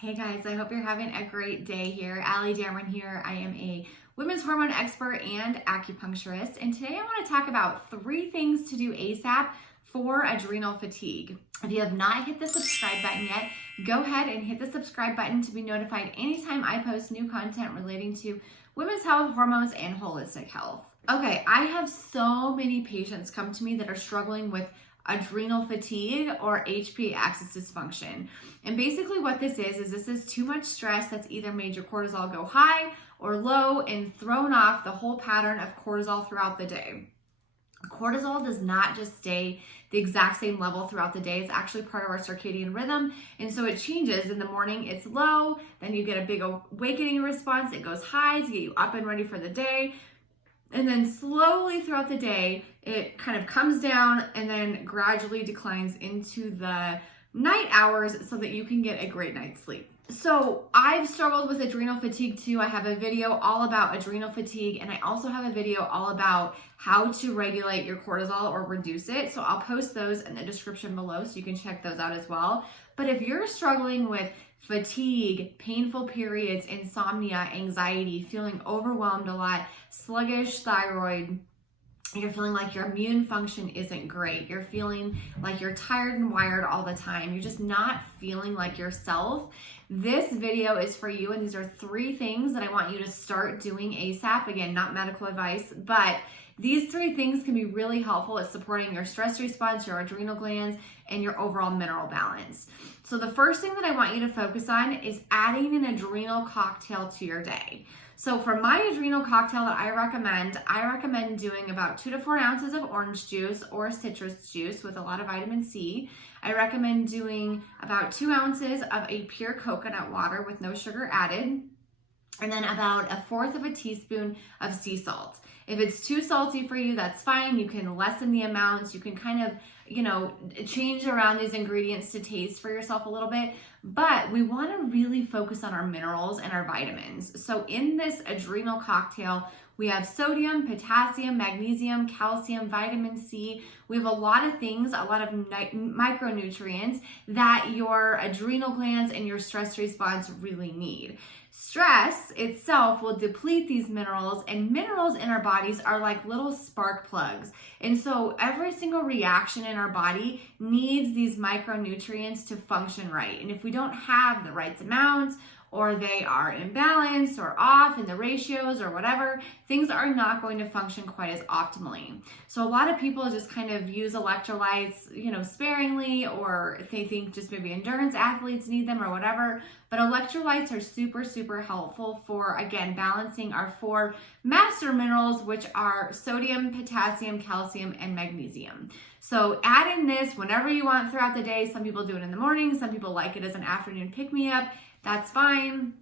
Hey guys, I hope you're having a great day here. Damron here. I am a women's hormone expert and acupuncturist, and today I want to talk about 3 things to do ASAP for adrenal fatigue. If you have not hit the subscribe button yet, go ahead and hit the subscribe button to be notified anytime I post new content relating to women's health, hormones, and holistic health. Okay, I have so many patients come to me that are struggling with adrenal fatigue or HPA axis dysfunction. And basically what this is too much stress that's either made your cortisol go high or low and thrown off the whole pattern of cortisol throughout the day. Cortisol does not just stay the exact same level throughout the day. It's actually part of our circadian rhythm. And so it changes. In the morning, it's low. Then you get a big awakening response. It goes high to get you up and ready for the day. And then slowly throughout the day, it kind of comes down and then gradually declines into the night hours so that you can get a great night's sleep. So I've struggled with adrenal fatigue too. I have a video all about adrenal fatigue, and I also have a video all about how to regulate your cortisol or reduce it. So I'll post those in the description below so you can check those out as well. But if you're struggling with fatigue, painful periods, insomnia, anxiety, feeling overwhelmed a lot, sluggish thyroid, you're feeling like your immune function isn't great, you're feeling like you're tired and wired all the time, you're just not feeling like yourself, this video is for you. And these are 3 things that I want you to start doing ASAP. Again, not medical advice, but these 3 things can be really helpful at supporting your stress response, your adrenal glands, and your overall mineral balance. So the first thing that I want you to focus on is adding an adrenal cocktail to your day. So for my adrenal cocktail that I recommend doing about 2 to 4 ounces of orange juice or citrus juice with a lot of vitamin C. I recommend doing about 2 ounces of a pure coconut water with no sugar added, and then about 1/4 of a teaspoon of sea salt. If it's too salty for you, that's fine. You can lessen the amounts. You can kind of, change around these ingredients to taste for yourself a little bit. But we want to really focus on our minerals and our vitamins. So in this adrenal cocktail, we have sodium, potassium, magnesium, calcium, vitamin C. We have a lot of things, a lot of micronutrients that your adrenal glands and your stress response really need. Stress itself will deplete these minerals, and minerals in our bodies are like little spark plugs. And so every single reaction in our body needs these micronutrients to function right. And if we don't have the right amounts, or they are imbalanced or off in the ratios or whatever, things are not going to function quite as optimally. So a lot of people just kind of use electrolytes, sparingly, or if they think just maybe endurance athletes need them or whatever. But electrolytes are super, super helpful for, again, balancing our 4 master minerals, which are sodium, potassium, calcium, and magnesium. So add in this whenever you want throughout the day. Some people do it in the morning. Some people like it as an afternoon pick-me-up. That's fine,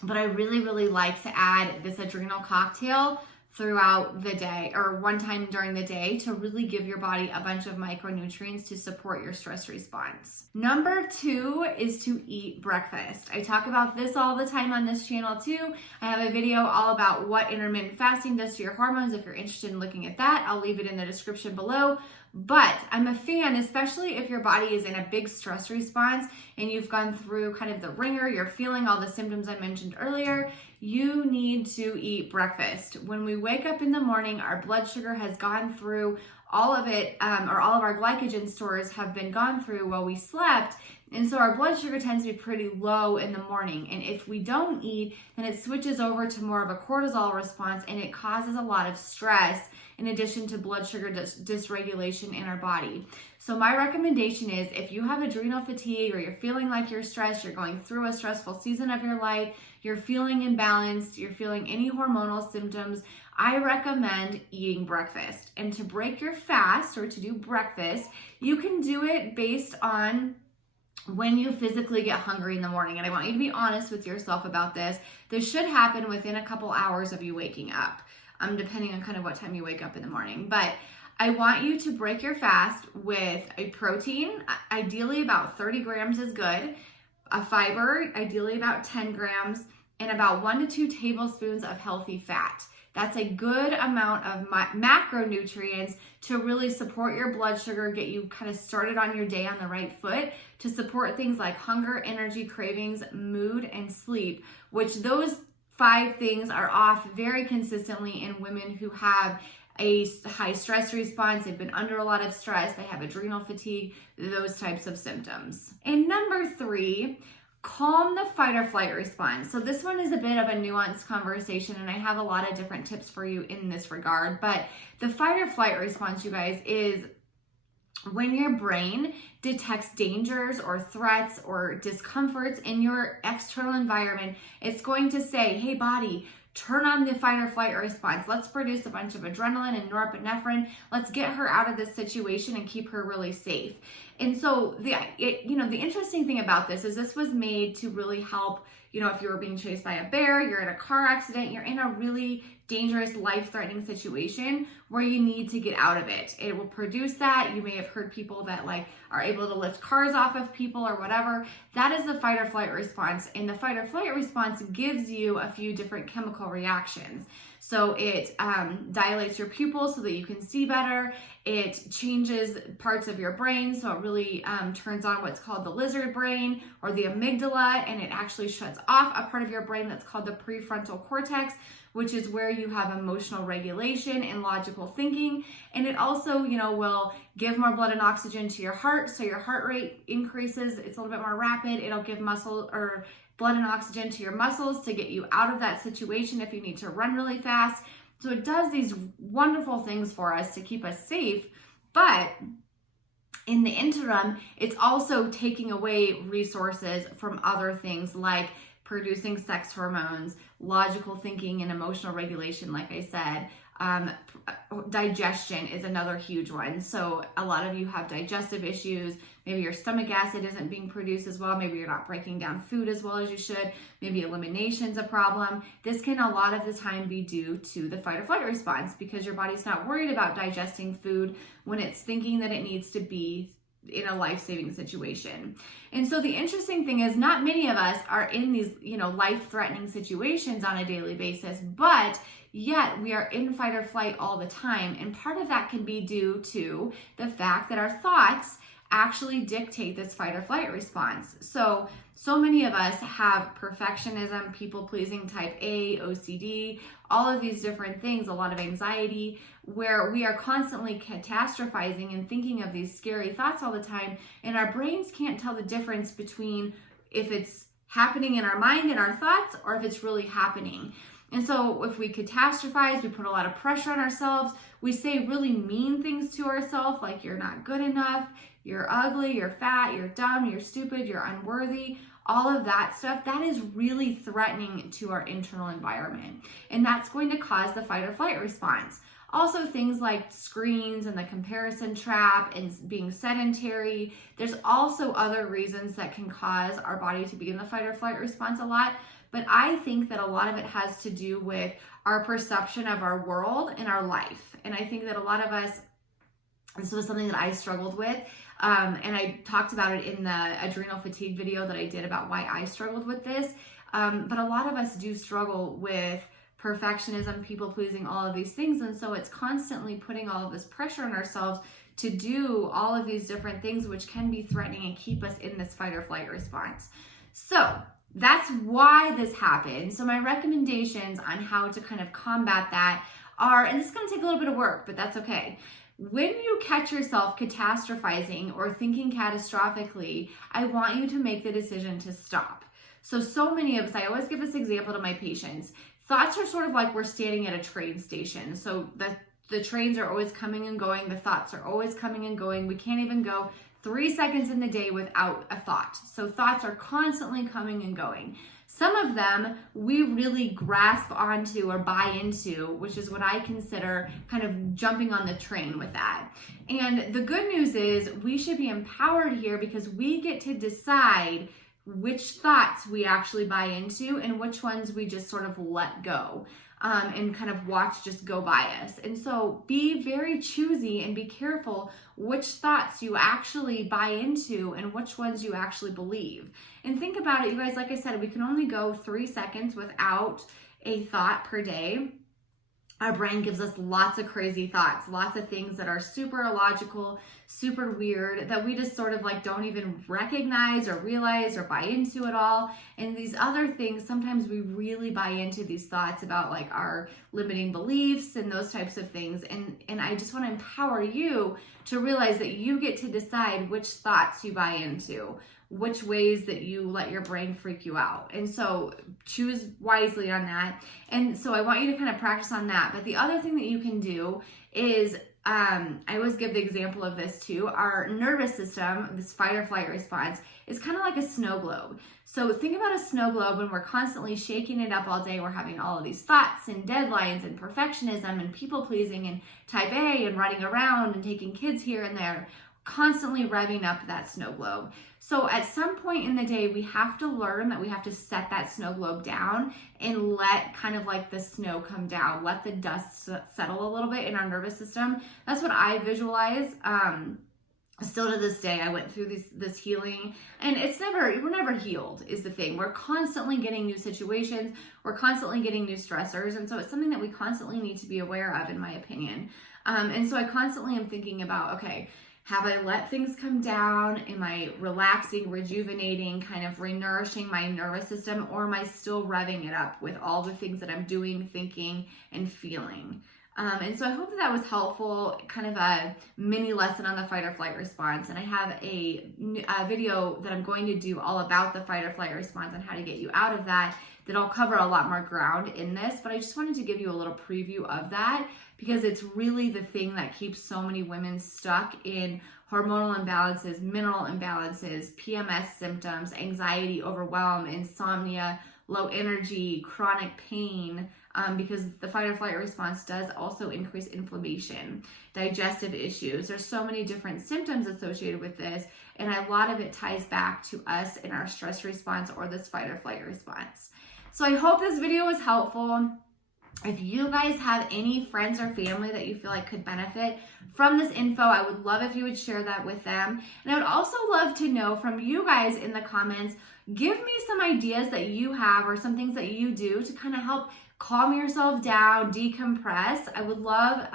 but I really, really like to add this adrenal cocktail throughout the day or one time during the day to really give your body a bunch of micronutrients to support your stress response. Number 2 is to eat breakfast. I talk about this all the time on this channel too. I have a video all about what intermittent fasting does to your hormones. If you're interested in looking at that, I'll leave it in the description below. But I'm a fan, especially if your body is in a big stress response and you've gone through kind of the ringer, you're feeling all the symptoms I mentioned earlier, you need to eat breakfast. When we wake up in the morning, our blood sugar has gone through all of it, or all of our glycogen stores have been gone through while we slept. And so our blood sugar tends to be pretty low in the morning. And if we don't eat, then it switches over to more of a cortisol response, and it causes a lot of stress in addition to blood sugar dysregulation in our body. So my recommendation is, if you have adrenal fatigue or you're feeling like you're stressed, you're going through a stressful season of your life, you're feeling imbalanced, you're feeling any hormonal symptoms, I recommend eating breakfast. And to break your fast or to do breakfast, you can do it based on when you physically get hungry in the morning. And I want you to be honest with yourself about this. This should happen within a couple hours of you waking up, depending on kind of what time you wake up in the morning. But I want you to break your fast with a protein. Ideally about 30 grams is good. A fiber, ideally about 10 grams, and about 1 to 2 tablespoons of healthy fat. That's a good amount of macronutrients to really support your blood sugar, get you kind of started on your day on the right foot, to support things like hunger, energy, cravings, mood, and sleep, which those 5 things are off very consistently in women who have a high stress response, they've been under a lot of stress, they have adrenal fatigue, those types of symptoms. And number 3, calm the fight or flight response. So this one is a bit of a nuanced conversation, and I have a lot of different tips for you in this regard. But the fight or flight response, you guys, is when your brain detects dangers or threats or discomforts in your external environment, it's going to say, hey body, turn on the fight or flight response. Let's produce a bunch of adrenaline and norepinephrine. Let's get her out of this situation and keep her really safe. And so the interesting thing about this is this was made to really help, if you were being chased by a bear, you're in a car accident, you're in a really dangerous, life-threatening situation where you need to get out of it. It will produce that. You may have heard people that are able to lift cars off of people or whatever. That is the fight or flight response. And the fight or flight response gives you a few different chemical reactions. So it dilates your pupils so that you can see better. It changes parts of your brain. So it really turns on what's called the lizard brain or the amygdala, and it actually shuts off a part of your brain that's called the prefrontal cortex, which is where you have emotional regulation and logical thinking. And it also, will give more blood and oxygen to your heart. So your heart rate increases. It's a little bit more rapid. It'll give blood and oxygen to your muscles to get you out of that situation if you need to run really fast. So it does these wonderful things for us to keep us safe. But in the interim, it's also taking away resources from other things like producing sex hormones, logical thinking, and emotional regulation, like I said. Digestion is another huge one. So a lot of you have digestive issues. Maybe your stomach acid isn't being produced as well. Maybe you're not breaking down food as well as you should. Maybe elimination's a problem. This can a lot of the time be due to the fight or flight response because your body's not worried about digesting food when it's thinking that it needs to be in a life-saving situation. And so the interesting thing is not many of us are in these, life-threatening situations on a daily basis, but yet we are in fight or flight all the time. And part of that can be due to the fact that our thoughts actually dictate this fight or flight response. So many of us have perfectionism, people-pleasing type A, OCD, all of these different things, a lot of anxiety, where we are constantly catastrophizing and thinking of these scary thoughts all the time, and our brains can't tell the difference between if it's happening in our mind and our thoughts or if it's really happening. And so if we catastrophize, we put a lot of pressure on ourselves, we say really mean things to ourselves, like you're not good enough, you're ugly, you're fat, you're dumb, you're stupid, you're unworthy, all of that stuff, that is really threatening to our internal environment. And that's going to cause the fight or flight response. Also things like screens and the comparison trap and being sedentary. There's also other reasons that can cause our body to be in the fight or flight response a lot. But I think that a lot of it has to do with our perception of our world and our life. And I think that a lot of us, this was something that I struggled with. And I talked about it in the adrenal fatigue video that I did about why I struggled with this. But a lot of us do struggle with perfectionism, people pleasing, all of these things. And so it's constantly putting all of this pressure on ourselves to do all of these different things, which can be threatening and keep us in this fight or flight response. So that's why this happens. So my recommendations on how to kind of combat that are, and this is going to take a little bit of work, but that's okay. When you catch yourself catastrophizing or thinking catastrophically, I want you to make the decision to stop. So many of us, I always give this example to my patients. Thoughts are sort of like we're standing at a train station. So the trains are always coming and going. The thoughts are always coming and going. We can't even go 3 seconds in the day without a thought. So thoughts are constantly coming and going. Some of them we really grasp onto or buy into, which is what I consider kind of jumping on the train with that. And the good news is we should be empowered here because we get to decide which thoughts we actually buy into and which ones we just sort of let go and kind of watch just go by us. And so be very choosy and be careful which thoughts you actually buy into and which ones you actually believe. And think about it, you guys, like I said, we can only go 3 seconds without a thought per day. our brain gives us lots of crazy thoughts, lots of things that are super illogical, super weird, that we just sort of like don't even recognize or realize or buy into at all. And these other things, sometimes we really buy into these thoughts about like our limiting beliefs and those types of things. And I just want to empower you to realize that you get to decide which thoughts you buy into, which ways that you let your brain freak you out. And so choose wisely on that. And so I want you to kind of practice on that. But the other thing that you can do is, I always give the example of this too. Our nervous system, this fight or flight response, is kind of like a snow globe. So think about a snow globe when we're constantly shaking it up all day. We're having all of these thoughts and deadlines and perfectionism and people pleasing and type A and running around and taking kids here and there, constantly revving up that snow globe. So at some point in the day, we have to learn that we have to set that snow globe down and let kind of like the snow come down, let the dust settle a little bit in our nervous system. That's what I visualize. Still to this day, I went through this healing, and we're never healed is the thing. We're constantly getting new situations. We're constantly getting new stressors. And so it's something that we constantly need to be aware of, in my opinion. And so I constantly am thinking about, okay, have I let things come down? Am I relaxing, rejuvenating, kind of renourishing my nervous system? Or am I still revving it up with all the things that I'm doing, thinking, and feeling? And so I hope that was helpful, kind of a mini lesson on the fight or flight response. And I have a video that I'm going to do all about the fight or flight response and how to get you out of that I'll cover a lot more ground in this. But I just wanted to give you a little preview of that, because it's really the thing that keeps so many women stuck in hormonal imbalances, mineral imbalances, PMS symptoms, anxiety, overwhelm, insomnia, low energy, chronic pain, because the fight or flight response does also increase inflammation, digestive issues. There's so many different symptoms associated with this, and a lot of it ties back to us in our stress response or this fight or flight response. So I hope this video was helpful. If you guys have any friends or family that you feel like could benefit from this info, I would love if you would share that with them. And I would also love to know from you guys in the comments, give me some ideas that you have or some things that you do to kind of help calm yourself down, decompress. I would love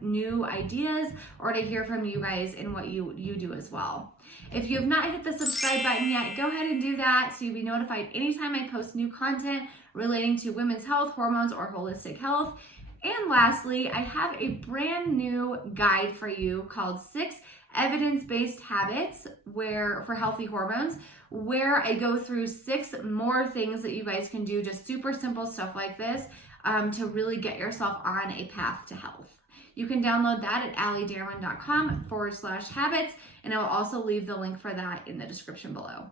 new ideas or to hear from you guys in what you do as well. If you have not hit the subscribe button yet, go ahead and do that so you'll be notified anytime I post new content relating to women's health, hormones, or holistic health. And lastly, I have a brand new guide for you called 6 Evidence-Based Habits for healthy hormones, where I go through 6 more things that you guys can do, just super simple stuff like this, to really get yourself on a path to health. You can download that at alidamron.com/habits, and I will also leave the link for that in the description below.